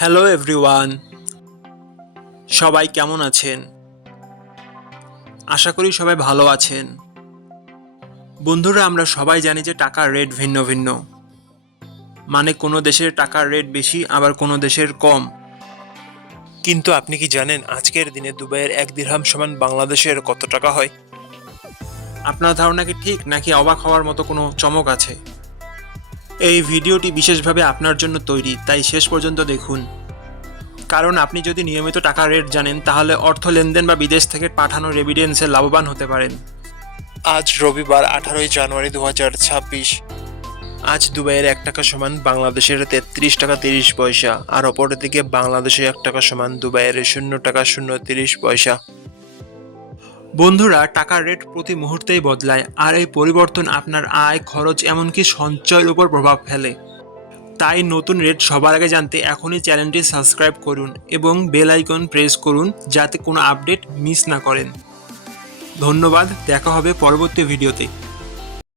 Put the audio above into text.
Hello everyone, সবাই কেমন আছেন? আশা করি সবাই ভালো আছেন। বন্ধুরা, আমরা সবাই জানি যে টাকার রেট ভিন্ন ভিন্ন। মানে কোনো দেশের টাকার রেট বেশি, আবার কোনো দেশের কম। কিন্তু আপনি কি জানেন আজকের দিনে দুবাইয়ের 1 দিরহাম সমান বাংলাদেশের কত টাকা হয়? আপনার ধারণা কি ঠিক, নাকি অবাক হওয়ার মতো কোনো চমক আছে? এই ভিডিওটি বিশেষভাবে আপনার জন্য তৈরি, তাই শেষ পর্যন্ত দেখুন। কারণ আপনি যদি নিয়মিত টাকার রেট জানেন, তাহলে অর্থ লেনদেন বা বিদেশ থেকে পাঠানো রেমিটেন্সে লাভবান হতে পারেন। আজ রবিবার 18ই জানুয়ারি 2026। আজ দুবাইয়ের 1 টাকা সমান বাংলাদেশের 33 টাকা 30 পয়সা, আর অপরদিকে বাংলাদেশে 1 টাকা সমান দুবাইয়ের 0 টাকা 030 পয়সা। বন্ধুরা, টাকার রেট প্রতি মুহূর্তেই বদলায়, আর এই পরিবর্তন আপনার আয়, খরচ, এমনকি সঞ্চয়ের উপর প্রভাব ফেলে। তাই নতুন রেট সবার আগে জানতে এখনই চ্যানেলটি সাবস্ক্রাইব করুন এবং বেল আইকন প্রেস করুন, যাতে কোনো আপডেট মিস না করেন। ধন্যবাদ, দেখা হবে পরবর্তী ভিডিওতে।